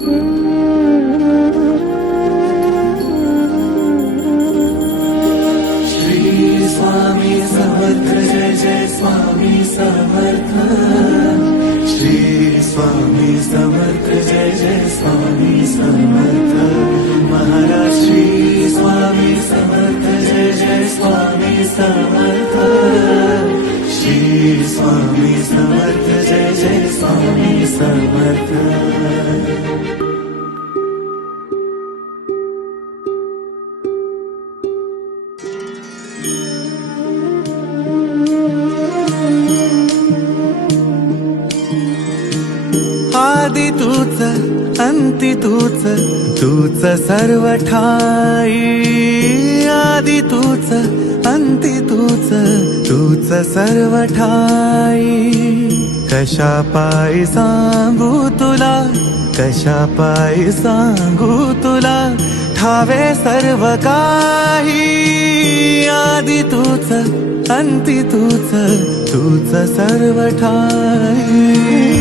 श्री स्वामी समर्थ जय जय स्वामी समर्थ। श्री स्वामी समर्थ जय जय स्वामी समर्थ। महाराज श्री स्वामी समर्थ जय जय स्वामी समर्थ। श्री स्वामी समर्थ जय जय स्वामी समर्थ। आदि तूच अंती तूच, तूच सर्व ठाई। आदि तूच अंती तूच, तूच सर्व ठाई। कशा पायी सांगू तुला, कशा पायी सांगू तुला, ठावे सर्व काही। आदि तूच अंती तूच, तूच सर्व ठाई।